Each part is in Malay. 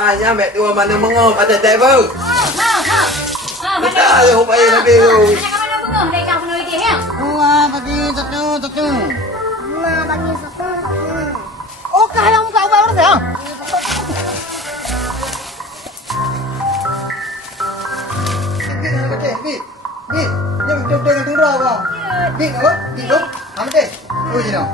Nya mek tua mana mengom ada driver. Kita ada upaya lebih tu. Anak mana mengom dari kau penuh dia ya? Bagi satu. Bagi satu. Oh, kah yang muka ubah orang saya? Bit. Yang duduk tunggu apa? Bit apa? Duduk. Ambil. Oh, je dong.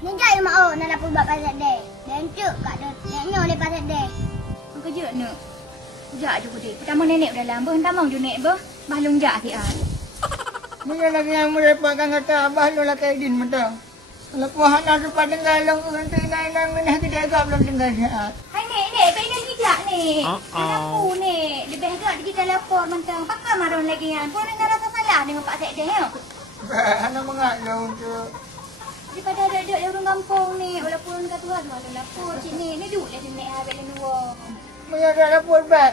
Ninjak yang mau nak lapor buat pasal dia. Dan cuk kat dia. Neknya oleh pasal dia. Kerja nak. Jak je kudik. Pertama nenek udah lama. Hentam mau je nek ber. Balung jak ke an. Mula lagi yang merepotkan kata abah lu lah kayak din mentang. Kalau puan nak sempat tinggal long nanti naik minah tidak agak belum tinggal sihat. Hai nek, pengen tidak nek. Anakku nek. Lebih agak kita lapor mentang. Pakai marun lagi kan. Pun enggak rasa salah dengan Pak Sek dia. Anak mengaklong tu. Daripada ada di orang kampung ni, walaupun kat Tuhan tu ada lapor cik ni. Ni duduk lah nek habis le luar. Mula ada lapor baik.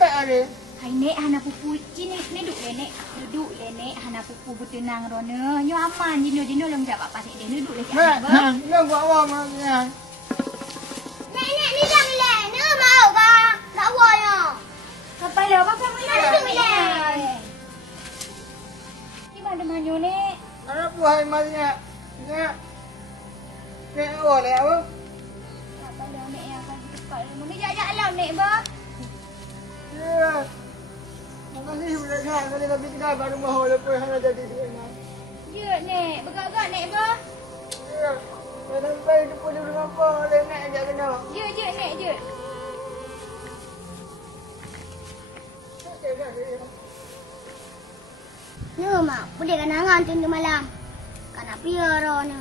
Baik ada. Hai nek hana pupu cik ni duduk le nek. Duduk le nek hana pupu bertenang rona. Nyo aman jino long jak Pak Sek dia duduk le kat Baik. apa. Long buat awak maknya. Nek ni dah milih. Ni mau ke? Tak awak ya. Sampai lah apa kamu nak duduk le. Di mana manyo nek? Anak puan masnya. Nek boleh apa? Sampai lah nek yang akan cepat le. Ni jak lah nek ba. Ya. Makasih sudah saya kali lebih kita baru mahu lepas hanya jadi dia nak. Ya nek, bergagak nek ba. Ya. Sampai itu pun dengan apa oleh nak ajak kena. Je nek je. Ni mak. Boleh kan angan tunggu malam. Kan apa ya rona.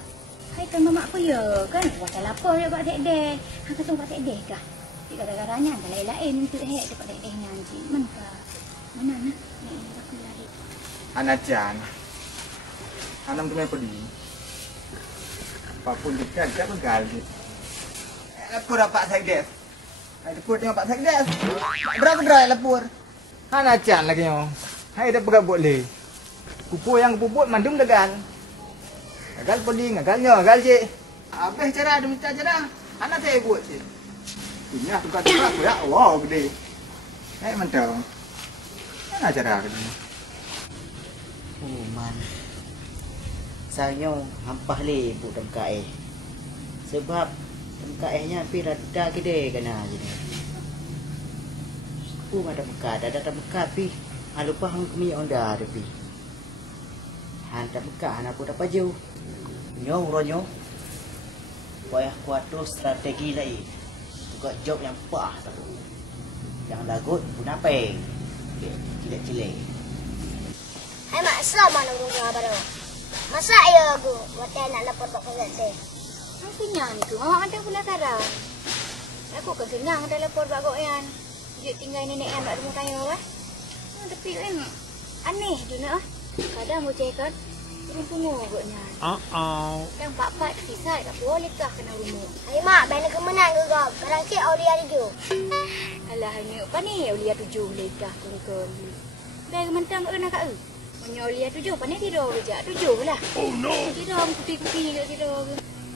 Hai kan mamak apa ya kan? Buat lapor ya Pak Sek deh. Hang kata Pak Sek deh kah? Di gara-garanya kan lain-lain untuk hek Pak Sek deh nanti. Mana nak? Nek aku lari. Anak Jan. Anak tu memang pedih. Apapun dekat dia pegal dia. Lapor Pak Sekdes. Hai lapor tengok Pak Sekdes. Berat lapor. Anak Jan lagi yo. Hai dah pegal boleh. Pupuk yang pupuk mandum degan. Gagal pedih, gagal cik. Habis cara dia minta cara. Anak saya buat cik. Punya tukar aku ya. Wow gede. Hai mantap. Mana cara ni? Oh man. Saya hampah le bu tempat sebab tempat hampir ada gede kena je ni. Aku ada bekat pi. Lupa hang kemi onda ada pi. Han tak bekat han aku dapat jauh. Nyo ronyo. Payah kuat terus strategi lain. Buat job yang pah tak. Yang lagut pun apa? Cilek-cilek. Hai mak Islam mana rumah baru. Masa ya aku buat nak lapor buat pasal dia. Hang kenyang ni tu. Mamak ada penasaran. Aku kan senang ada lapor buat goyan. Dia tinggal nenek yang tak ada tanya apa. Tapi kan aneh je nak. Kadang bocah kan pungu gotnya. Yang pak-pak kisah tak boleh kah kena rumah. Hai mak, benda kemenang ke kau? Kadang cik Aulia 7. Alah ni apa ni? Aulia 7 boleh kah kun. Dah mentang nak kat Punya Aulia 7 pandai tidur je. 7 lah. Oh no. Tidur kupi-kupi kat tidur.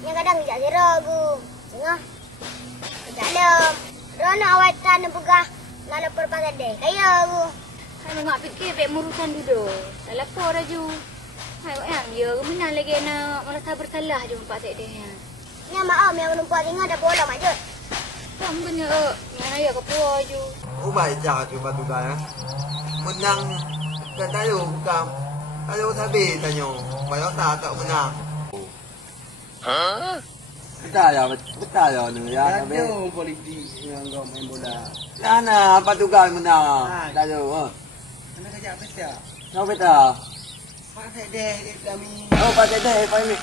Yang kadang tak zero aku. Tengah. Tak lem. Rona awak tan pegah nak lapor pasal dia. Kaya aku. Hai mak fikir baik urusan duduk. Tak lapor aju. Hai yang dia kemenang lagi nak merasa bersalah je Pak Sek dia. Ni mak yang menumpak tinggal dah bola mak je. Kamu benar. Yang ayah ke puas je. Oh baik jahat tu batu dah. Menang kan tahu bukan. Tahu habis tanya. Bayar tak menang. Betul ya ni ya. Ada politik yang kau main bola. Mana batu kau menang. Tahu. Mana kerja apa dia? Tahu betul. Pak Sek deh kami. Oh pasal deh kami.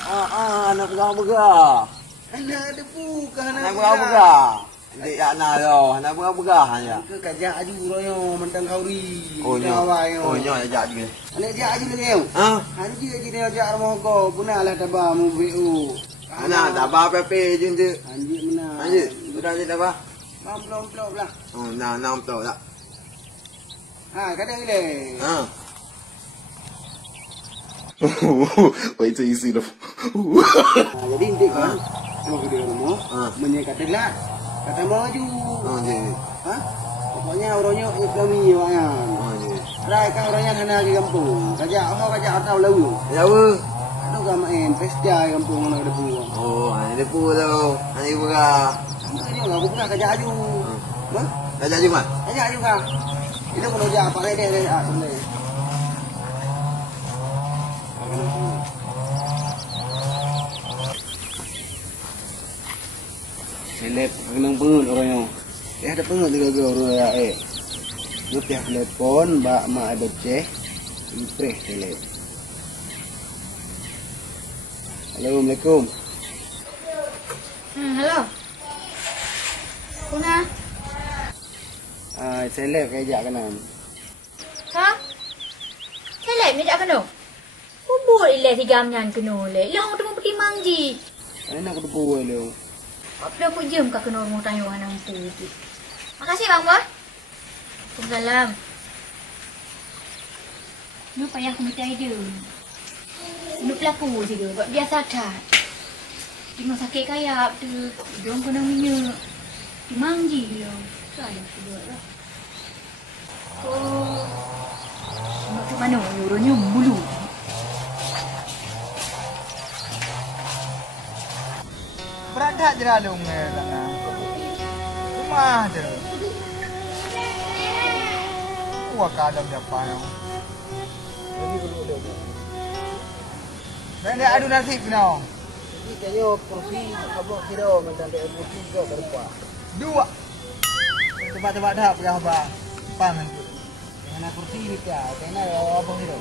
Anak pegang begah. Anak ada bukan Anak pegang begah. Dik anak yo, anak pegang begah ya. Ke kerja aju royo mentang kauri. Oh nyo ajak dia. Anak dia aju lagi. Hari dia ajak rumah kau. Gunalah tabah mu BU. Anak tak apa PP je tu. Anjir menang. Anjir, sudah je tak apa. Belum lah. Oh, nah betul tak. Kadang ni. Wait till you see the. Jadi intik kan, mau ke dia rumah, menyekat telat, kata maju. Hah? Pokoknya orangnya kami wayan. Rai kan orangnya kena ke kampung. Kajak atau lalu. Ya apa? Aduh gak main pesta kampung mana ada buang. Oh, ada pun tau. Ada buka. Ini enggak buka kajak aju. Hah? Kajak juga. Kajak aju kan. Itu kalau dia apa dia sebenarnya. Seleb, kenang pengut orangnya. Ada pengut tiga orang ya. Lu pihak telepon, mbak mak ada ceh, impres seleb. Assalamualaikum. Halo. Kuna. Seleb kajak kanan. Ha? Seleb ni tak kena. Kubur ile 3 menyan kena le. Lah tu mau pergi mangji. Mana nak kudu lu? Apa pun jam ka kena rumah tanya orang nampu. Makasih bang boy. Waalaikumsalam. Lu payah aku minta dia. Lu pelaku je dia. Buat biasa dah. Tengok sakit kayak tu. Diorang kena minyak. Di mangji dia. Saya aku buat lah. Oh. Macam mana? Orangnya bulu. Berada je lah lu sana. Rumah je. Wah kadang siapa yang. Dan dia adu nasib kena. Jadi kayaknya kursi kabel kira macam ada kursi juga berapa. 2. Tempat-tempat dah perah bang. Paman tu. Mana kursi ni kah? Kena apa kira?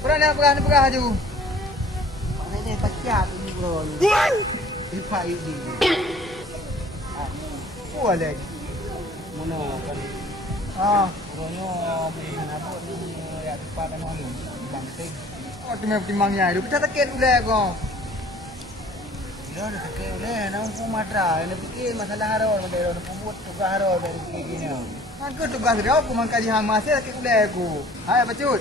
Berani perah je. Mana dia pecah tu ni bro. Lipat ini. Wah lagi. Mana kan? Orangnya main apa ni? Ya lipat kan orang ni. Bangting. Oh tu memang timangnya. Lu kita takut ulah kau. Dah dah tak boleh. Nak pun matra. Nak fikir masalah haron. Nak buat tugas haron dari begini. Aku tugas dia aku mengkaji hang masih takut ulah aku. Hai bacut.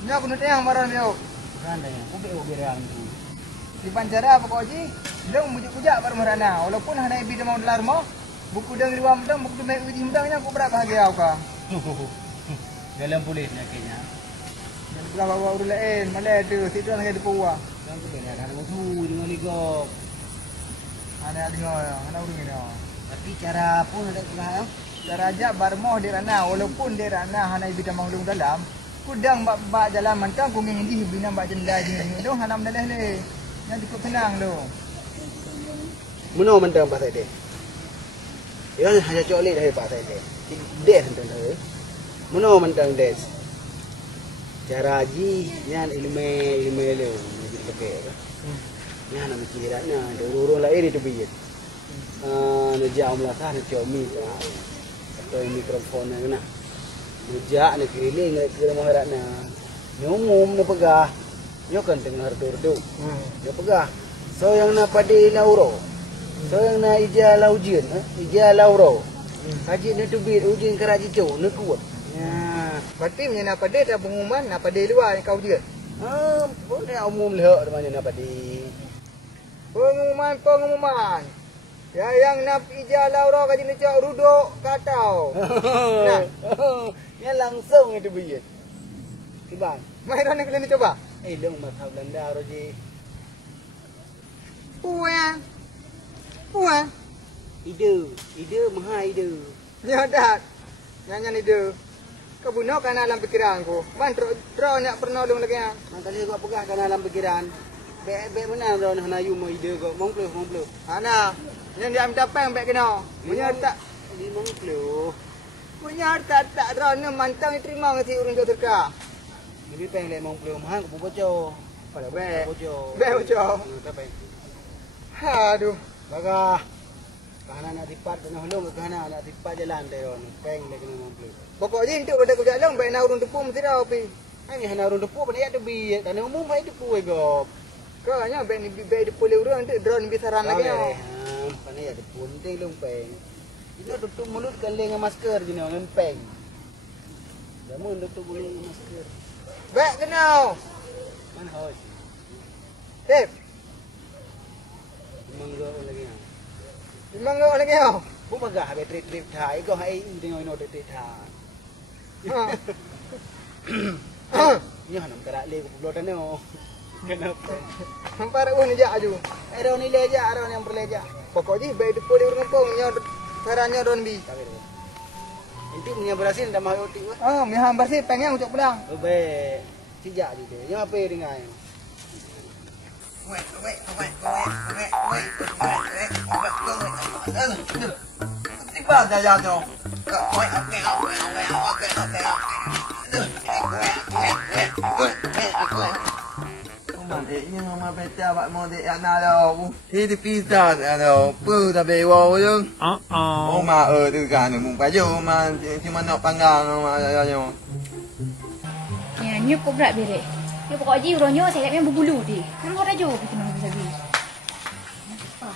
Ni aku nak tengok baron dia. Kan dah. Aku berang tu. Di Pancara apa kau ji? Dia mujuk-mujuk baru merana. Walaupun hanya ibi dia mau dalam rumah. Buku deng riwa mudang, buku deng uji mudangnya aku berapa bahagia kau. Dalam polis naknya. Dan berapa bawa urut lain. Malah tu situ nak ada puah. Kan tu benar. Ada musuh dengan ligop. Ada dengar, ada urut ni. Tapi cara pun ada kelah. Cara ajak barmoh di rana. Walaupun di rana hanya ibi dia mau dalam. Kudang bak jalan mantang ku ngindi bina bak jenda je. Dong hanam dalah le. Yang cukup senang tu. Mana mentang pasal dia? Ya hanya colek dari pasal dia. Des mentang dia. Mana mentang des? Cara ji yang ilmu le jadi pakai. Yang nak mikirnya ada orang lain itu biar. Nak jauh melakah nak comi atau mikrofon nak kena. Rujak nak keliling nak ke rumah rakna. Nyumum nak pegah. Nyo kan tengah redu-redu. Dia pegah. So yang nak padi lauro. So yang nak ija laujian, ija lauro. Haji nak tubit ujian keraji cau nak kuat. Ya. Berarti punya nak pada tak pengumuman nak pada luar yang kau juga. Boleh umum leh mana nak padi. Pengumuman. Ya yang nak ija lauro kaji nak cau ruduk katau. Nah. Yang langsung itu biar. Tiba. Mai ron nak kena coba. Dong mata Belanda roji. Puan. Ide maha ide. Nyadat. Nyanyi ni dia. Kau bunuh kan dalam pikiranku. Man draw nak pernah lu lagi. Nak kali kau pegah kan dalam pikiran. Bek mana draw nak nayu mau ide kau. Mongplu. Ana. Yang dia minta peng bek kena. Punya tak. Ni mongplu. Punya tak draw ni mantang terima ngati urun jauh terka. Ni peng le mongplu maha kau bocor. Pada bek. Bocor. Bek bocor. Tak peng. Aduh. Bagah. Kahana nak tipat kena hulung kahana nak tipat jalan teron. Peng le kena mongplu. Pokok je untuk pada kerja lang baik nak urun tepung mesti dah api. Ini hana urun depu pada ya debi. Tanah umum hai depu gop. Kau hanya baik ni baik di pulih urun untuk drone bisa ran lagi. Tanah ya depu penting long peng. Ini tutup mulut kan le dengan masker je dengan peng. Kamu tutup mulut dengan masker. Baik kena. Mana hoj? Tep. Mangga lagi ya. Mangga lagi ya. Bu magah be trip thai ko hai tengok no trip thai. Nya hanam tara le ko blotan no. Kenapa? Hampar un aja aju. Ero ni leja, ero yang berleja. Pokoknya baik depo di urang nyo caranya don bi. Inti punya berhasil dah mau uti wah. Ah, mi hambar sih pengen ucap pulang. Be sijak juga. Yang apa dengan? Tiba dah tu. Nhưng mà bây giờ bạn mua để ăn đâu thì pizza đâu bự là bề vô chứ mà ở từ cả những vùng phải vô mà chứ mà nó panggang mà nhau Ya, nyu kok berat bere. Ya pokoknya uronyo saya lihat yang berbulu deh. Kan kau dah jauh bikin orang bisa beli. Apa?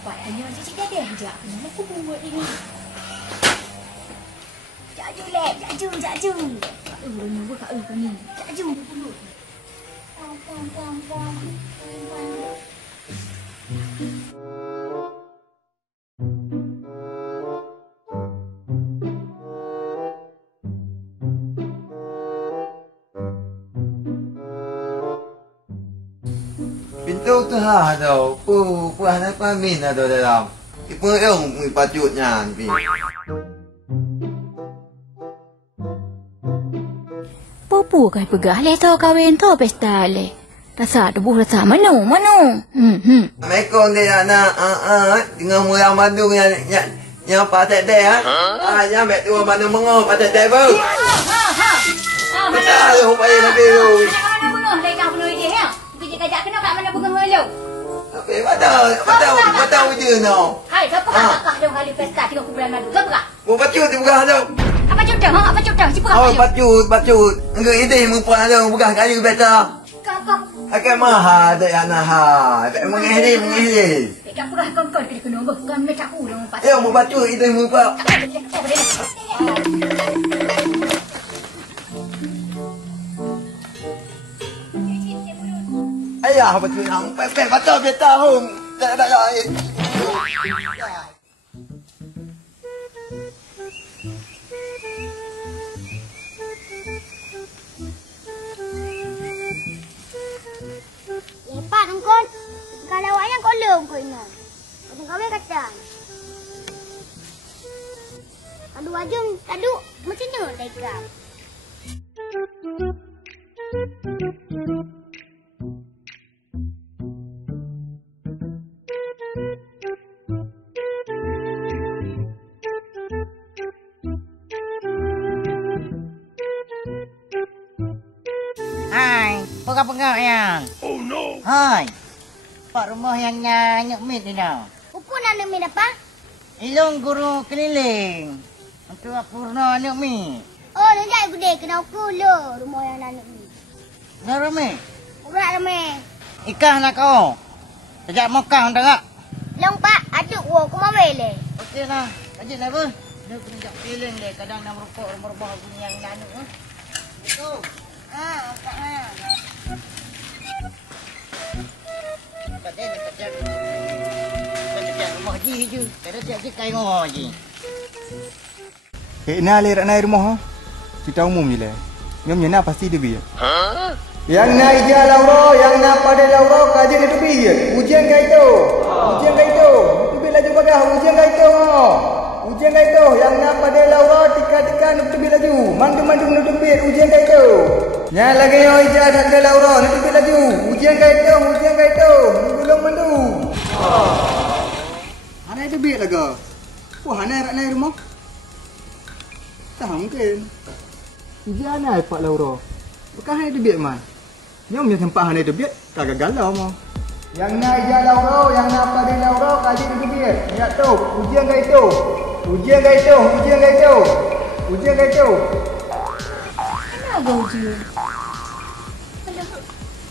Bapak hanya cicit dia aja. Kenapa aku buat ini? Jaju leh, jaju. Uronyo gua kat kan ni. Jaju berbulu. Pam. Pintu tu ada, pu ada pamin ada dalam. Ibu yang patutnya ni. Popo kau pegah le tau kahwin tau pesta le. Rasa debu rasa mana? Mekong dia nak dengan murah madu yang patek dia yang mek tua mana mengo patek dia bu. Betul upaya nak biru. Mana bunuh mereka bunuh dia ya. Pergi kajak kena kat mana bunuh lu. Tapi betul je no. Hai, siapa kata kau kali pesta 3 bulan madu? Siapa kah? Mu pacut tu bukan ada. Apa cutang? Apa cutang? Siapa kah? Oh, pacut. Engkau ide mu pun ada bukan kayu beta. Kau Akan mahal tak yang nah. Mengehli. Dekat purah kau kena nombor. Kau macam aku dah empat. Ya, mu pacut ide mu pak. Ayah betul yang pepek betul dia tahu. Tak ada lain. Lepas engkau. Kalau awaknya kau lem kau ini. Kau kata. Aduh ajum, aduh macam ni dekat. Hai, pegak-pegak yang. Oh no. Hai. Pak rumah yang nyanyuk mit ni dah. Upun nak min apa? Ilung guru keliling. Untuk Purna nyuk mit. Oh, nanti gede kena ukur lo rumah yang nak ni. Nak rame? Urat rame. Ikan nak kau. Sejak Mekah tak? Long pak, aduk wo ku mau le. Okeylah. Lanjut apa? Dia kena keliling dia. Kadang nak merupuk yang nyanyuk. Tu. Pak ha. Dekat rumah haji je. Tak ada siap kai rumah haji. Nak le rak nai rumah ha. Cerita umum je lah. Ngam nyana pasti dia biar. Yang naik dia lauro, yang nak pada lauro kaji dia tepi je. Ujian kai tu. Itu bila laju bagah ujian kai tu. Ujian kai tu yang nak pada lauro tika-tika nak tepi laju. Mandu-mandu nak tepi ujian kai tu. Nya lagi yo ija dak ada lauro nak tepi laju. Ujian kai tu. Belum mandu. Ana itu biar laga. Wah, ana rak nai rumah. Tak mungkin. Ujian naik Pak Lauro. Bukan hanya debiat man. Nyom yang tempat hanya debiat, kagak galau mau. Yang naik dia Lauro, yang nak pada Lauro, kaji debiat. Lihat tu, ujian ke itu. Kenapa kau ujian?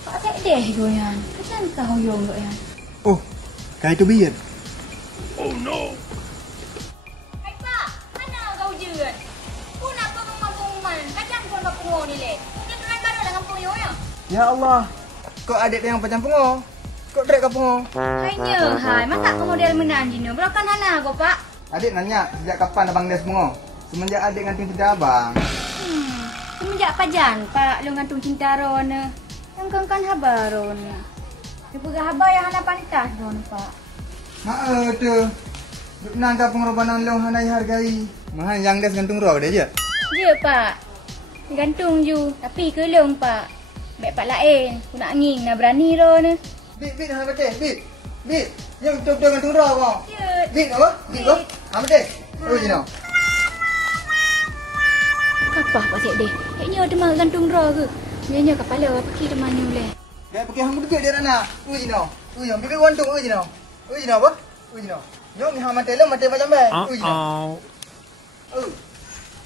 Pak tak deh kau yang. Kenapa kau yang kau yang? Oh, kayak itu biar. Hai Pak, mana kau ujian? Pun apa pengumuman? Kacang kau nak pengumuman ni le. Dia kenal baru dengan kampung yo ya. Ya Allah. Kok adik yang macam pengo? Kok trek ke pengo? Hanya, hai, masa kau model menang jino? Berapa hana kau pak? Adik nanya sejak kapan abang des pengo? Semenjak adik nganting cinta abang. Semenjak pajan pak, lu ngantung cinta Rona. Yang kan habar Rona. Dia pegah habar yang hana pantas Rona pak. Mak tu. Duk nangka pengorbanan lo hana hargai. Mahal yang des gantung roh dia je. Ya pak. Gantung ju, tapi kelong pak. Baik pak lain, aku nak angin, nak berani Rona. Bit hana betul, bit. Yang betul-betul gantung roh kau. Ya. Bit apa? Bit kau? Ha betul. Oh je no. Apa pak Cik Deh? Kayaknya ada mah gantung roh ke? Biarnya kepala pergi ke mana boleh. Dia pergi hang duduk dia nak. Oh je no. Oh je, pergi gantung oh je no. Oh je no apa? Oh je no. Yo ni hang mati lo mati macam baik. Oh je no. Oh.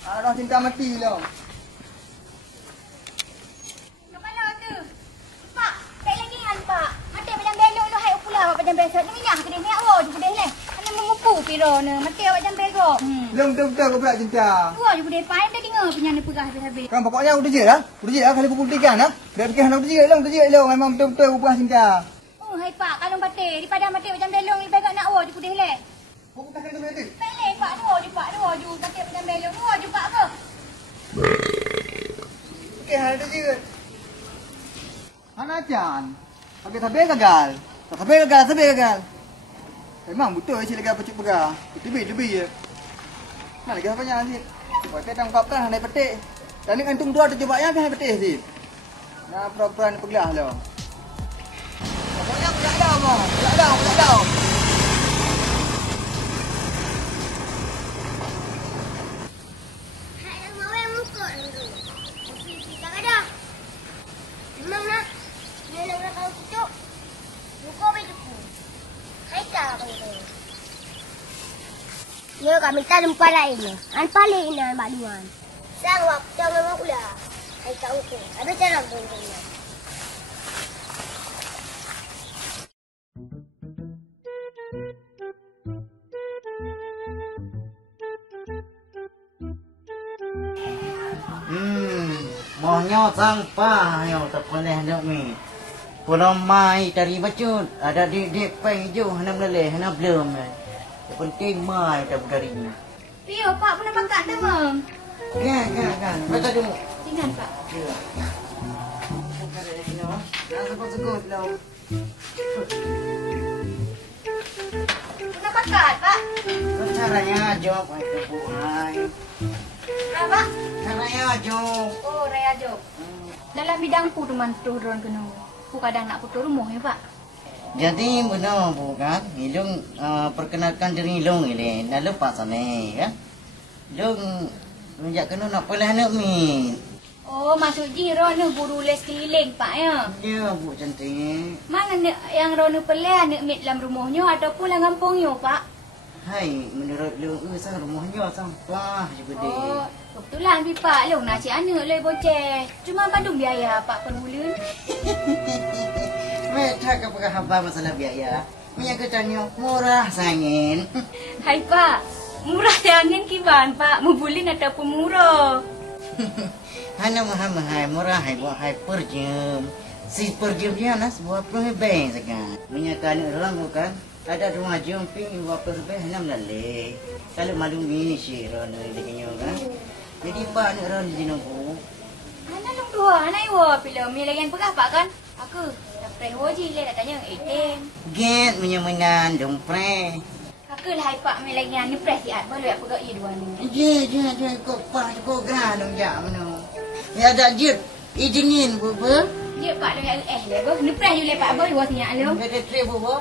Arah cinta mati lo. Kepala tu. Pak, tak lagi kan pak. Mati macam belok lo hai pula macam biasa. Ni minyak ke dia? Minyak oh je pedih leh. Ana mengupu piro ne. Mati macam belok. Lo betul-betul kau pula cinta. Dua je pedih pain dah dengar punya ni pegah habis-habis. Kan pokoknya udah je lah. Udah je lah kali pukul 3 nah. Dia pergi hang udah je lo. Memang betul-betul ubah cinta. Oh hai pak, kalau mati daripada mati macam belok lebih baik nak oh je pedih leh. Kau bukan kena tu. Pelek pak dua je pak, dua je. Mati macam belok dua je pak ke? Okey, hang udah je. Hana Chan. Okey, sampai gagal. Sampai gagal. Memang betul cik lega pecik pegah. Lebih je. Nak lagi apa nya sih? Pakai tangkap kan naik petik. Dan ni antum dua terjebak yang kan petik sih. Nah, pura-pura ni pegelah lo. Pokoknya aku tak ada mo. Tak ada. Hai nak mau yang muka dulu. Tak ada. Memang nak. Dia nak kau tutup. Muka begitu. Hai kau begitu. Yo kami tak jumpa lain. An paling ini Mbak Duan. Sang waktu memang pula. Hai kau okey. Ada cara begini. Mohnya sampah yang tak boleh nak mi. Pulau mai dari bacut ada di pai jo hana meleleh hana belum. Yang penting mai tak dari ni. Pio pak pernah makan dah bang? Kan. Baca dulu. Jangan pak. Pernah makan pak? Caranya jawab ke buai. Berapa? Caranya jawab. Oh, Raya Jo. Dalam bidang pu tu mantu drone kena. Pu kadang nak putus rumah ya, Pak. Jadi benar bukan? Ilung perkenalkan diri ilung ini. Dah lepas sana kan? Ilung menjak kena nak pelah nak mi. Oh, maksud ji Rona buru les keliling, Pak ya. Ya, bu cantik. Mana nak yang Rona pelah nak mit dalam rumahnya ataupun dalam kampungnya, Pak? Hai, menurut lu sang rumahnya sampah je gede. Oh, kebetulan Pak lu nak cik anak le boceh. Cuma bandung biaya Pak per bulan. Mereka kepada hamba masalah biaya. Minyak kecanya murah sangin. Hai Pak, murah jangan kiban Pak, membulin ataupun murah. Hanya mahal-mahal murah hai buat hai per jam. Si per jam dia nak sebuah pengebeng sangat. Minyak kanak orang bukan. Ada rumah jumping berapa lebih hanya melalui. Kalau malu ni si Rona dia kena kan. Jadi pak nak Rona di nombor. Anak long dua, anak iwa bila mi lagi pegah Pak kan? Aku dah pray hoji le dah tanya ATM. Get menyamanan dompre. Aku lah Pak mi lagi ni pray siat baru aku gak dua ni. Je kau pak kau gran dong jam no. Ya ada jet. Izinin bubu. Dia Pak dengan le go. Ni pray ju le Pak baru buat siat lu. Ada tre bubu.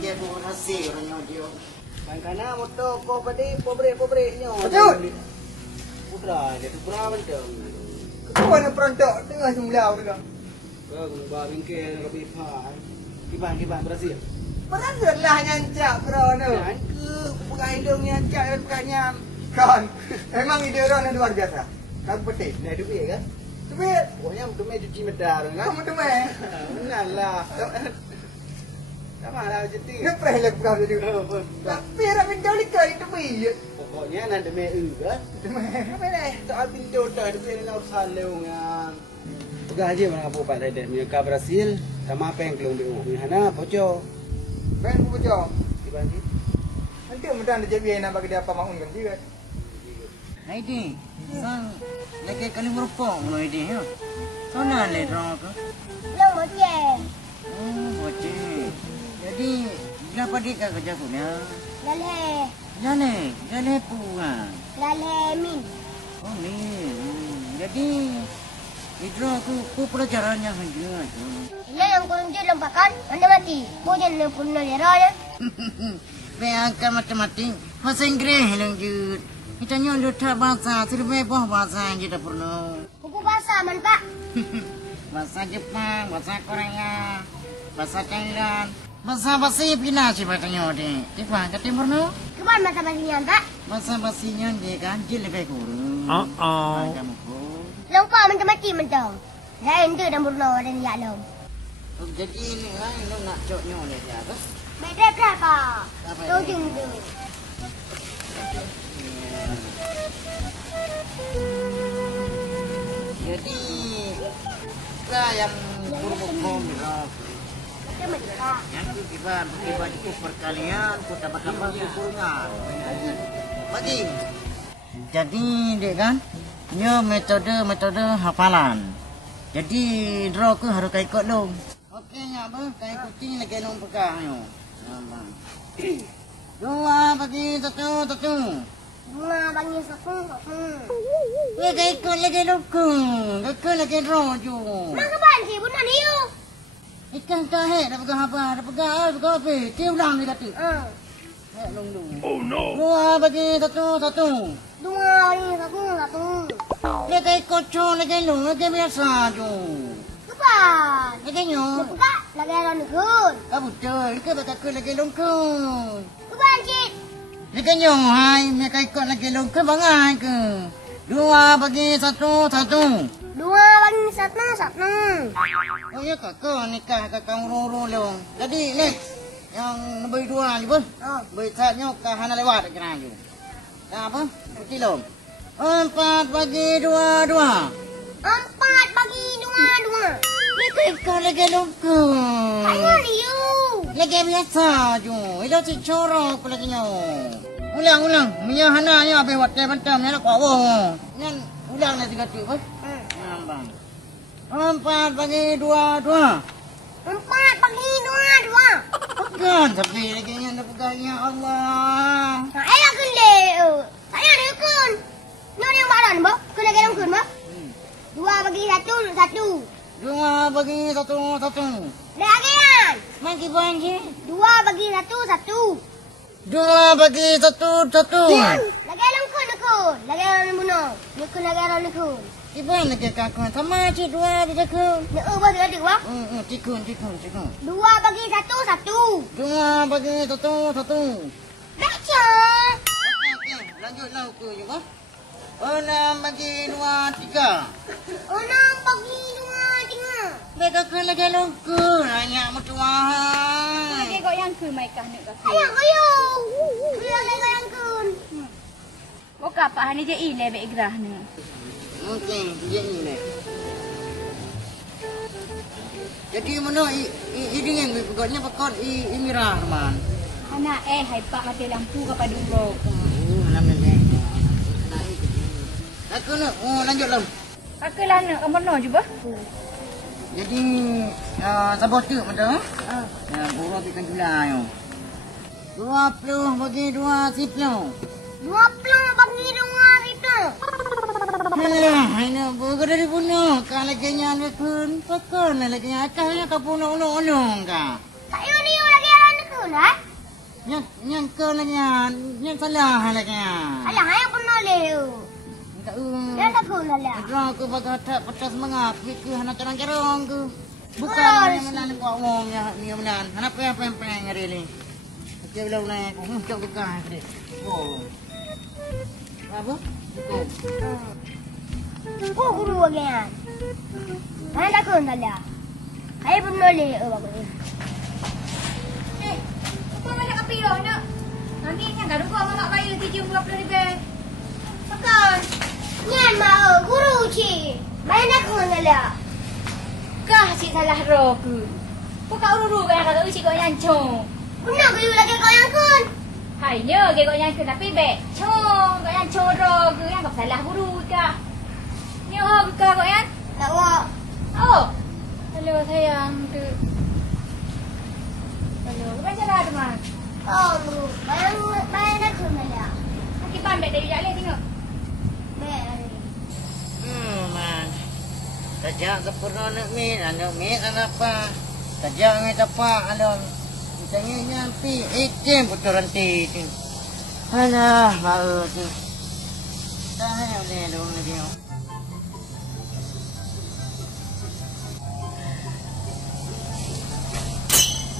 Dia tu hasil orang dia. Kana motor ko padi pobre nyo. Betul. Putra dia tu pura bentang. Kau nak perontok tengah sembelau tu kan. Kau ba bingkai nak pipa. Kiban berhasil. Berhasil lah nyancak Rona. Kan ke pegang hidung nyancak dan pegangnya. Kan. Memang ide Rona luar biasa. Kau petik. Dah duit kan? Duit. Pokoknya untuk cuci medar kan. Kamu temai. Benarlah. Tak malah jadi. Ngepres lah kau jadi. Tapi nak minta likat itu bayi. Pokoknya nanti me kan. Apa dah? Tak pintu dah dia nak salau ngan. Pegah aja mana apa Pak Dede. Mereka berhasil sama apa yang kelung BU. Hana poco. Ben bocor. Dibantu. Nanti mudah dia biar nak bagi dia apa maun kan juga. Hai di. Sang lagi kali merupakan mulai di ya. Sana le drama ke? Belum boceng. Oh, bocor. Jadi berapa dia kerja punya? Lalhe. Jane puang. Lalhe min. Oh ni. Jadi itu aku pelajarannya hanya tu. Ini yang kunci lompakan, anda mati. Bukan yang pernah leranya. Angka matematik, bahasa Inggeris lanjut. Kita nyonjol bahasa, terlebih bahasa yang kita perlu. Buku bahasa man Pak. Bahasa Jepang, bahasa Korea, bahasa Thailand, bahasa Filipina sih bahasanya deh. Tiba ke timur no? Keban mata basinya Pak. Bahasa dia ganjil lebih kurang. Kamu pun. Lompa macam mati mentang. Lain tu dan burno dan ya lom. Jadi ini nak coknya oleh siapa? Beda berapa? Tahu tu. Jadi yang kurung Macam mana? yang pakai baju perkalian, kota bakal kurungan. Bagi. Jadi dek kan, nyo metode hafalan. Jadi draw ke harus kau ikut dong. Okey nya apa? Kau ikuti lagi nong pegang nyo. Nampak. 2 bagi 1. Dua bagi satu. Kau ikut lagi dukung. Kau lagi draw ju. Mak keban sih bukan hiu. Ikan kahek dah pegang apa? Dah pegang apa? Dia ulang dia kata. Oh no. 2 bagi 1. Dua bagi satu. Dia kau ikut cong lagi lu. Lagi biasa ju. Keban. Lagi nyo. Buka lagi orang nekun. Betul. Kau bakal lagi longkung. Keban sih. Lagi nyo. Hai. Mereka ikut lagi longkung bangai ke. 2 bagi 1. Dua bagi satu. Oh ya kakak nikah kakak urung-urung leong. Jadi next. Yang nombor 2 je pun. Nombor 1 kahana lewat kena je. Dah apa? Putih long. 4 bagi 2. 4 bagi 2. Mereka ikut lagi longkung. Ayo liu. Lagi biasa je. Itu si corok lagi nyo. Ulang. Minyak hana nya habis waktu bentam nya nak kuat. Nyan ulang nak 3 tu apa? Nampak. 4 bagi 2. 4 bagi 2. Pegang tapi lagi nya nak pegang ya Allah. Ayah kende. Saya nekun. Nol yang baran mbak. Kena lagi nekun mbak. 2 bagi 1. 2 bagi 1. Lagi kan? Mangki bangki. 2 bagi 1. 2 bagi 1. Lagi nekun. Lagi orang bunuh. Nekun lagi orang nekun. Ibu lagi kakak sama cik 2 bagi kakak. Nek ubah dia adik wah. Tikun. 2 bagi 1. 2 bagi 1. Baca. Okey. Lanjutlah ukur je bah. 6 bagi 2. 3. 6 bagi 2. Mereka kena lagi longkung. Hanya mutuah. Dia kau yang ke maikah nak kasi. Ayah kayu. Dia lagi yang kun. Buka apa hani je ile be igrah ni. Okey, dia ni. Jadi mana ini yang pegotnya pekot mirah teman. Anak hai pak mati lampu kepada urok. Alhamdulillah. Aku nak lanjut lah. Aku lah nak kamu no juga. Jadi sabar tu macam ya guru akan jual yo. 20 bagi 2 10. 20 bagi 2 itu. Ini bukan dari punya. Kalau lagi nyan pun pakai lagi akahnya kau punya ulung kah? Kayu ni lagi orang nekun ah. Nyan ke lagi nyan salah lagi. Alah ayah pun boleh. Tak Dia nekun lah. Drang ke bagai tak petas mengap ke hana carang-carang ke. Bukan yang menan kuat umumnya ni menan. Hana peng-peng hari ni. Okey bila naik aku cok bukan dia. Oh. Apa? Oh guru lagi kan. Ayah nekun lah. Ayah pun boleh. Bagus. Kau mana kapi lo nak? Ha? Nanti yang gaduh gua mak bayar 30,000. Makan. Nyan mau guru cik. Main aku mengalah. Kah cik salah roh ke? Kau uru kan kata cik kau nyancung. Guna kayu lagi kau yang kun. Hanya ke kau nyancung tapi be. Cong kau nyancung roh ke yang kau salah guru kah? Ni oh ke kau yang? Tak mau. Oh. Halo sayang tu. Halo, baca dah teman. Oh, guru. Main aku mengalah. Lagi pambek dari jalan tengok. Baik. Man. Tajak ke pernah nak min apa? Tajak ngai tapak alon. Tanya nyampi ikem betul ranti tu. Alah, mau tu. Dah boleh dong dia.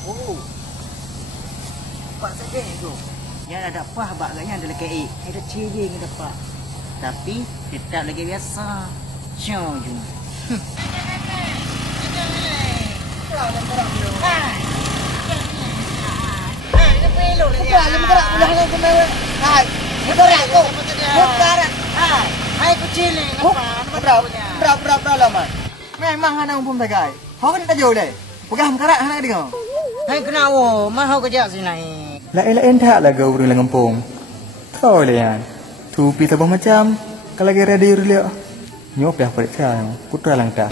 Oh. Pak saja tu. Yang ada apa baganya ada lagi ada ciri yang dapat. Tapi tetap lagi biasa. Cium je. Berapa lama? Memang anak umpum tagai. Kau kan tak jauh deh. Pegang karat anak dia. Hai kenapa? Mahau kerja sini. Lah entak lah kau orang lengempung. Kau lian. Tupi tabah macam kalau kira dia dia. Nyop dah periksa putra langkah.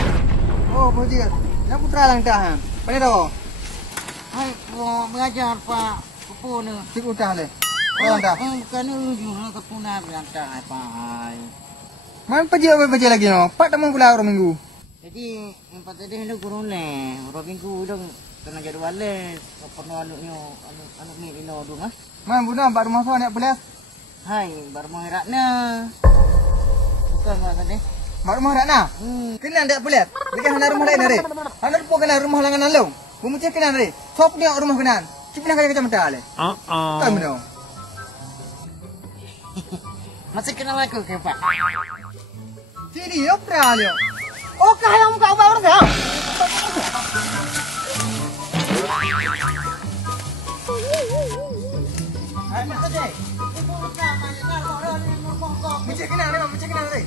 Oh, bujir. Yang putra langkah. Pada dah. Hai, mau mengajar Pak. Kupu ni. Cik utah le. Langkah. Bukan ujung ke punah berangkat apa hai. Man pergi lagi no. Pak tak mau pulang orang minggu. Jadi yang patut dia hendak kurun le. Orang minggu dong kena jadual le. Pernah anu ni dino dong ah. Man budak pak rumah kau nak belas. Hai, baru mau herakna. Bukan mak tadi. Mak rumah nak. Kena ndak belas. Dekat hana rumah lain hari. Hana pun kena rumah langan lalu. Bumucik kena hari. Top dia rumah kena. Cipna kaya macam mana le? Tak mana. Masih kenal aku ke Pak? Sini apa dia? Oh, kaya muka ubah orang dah. Hai, mak tadi. Macam kena hari, macam kena hari.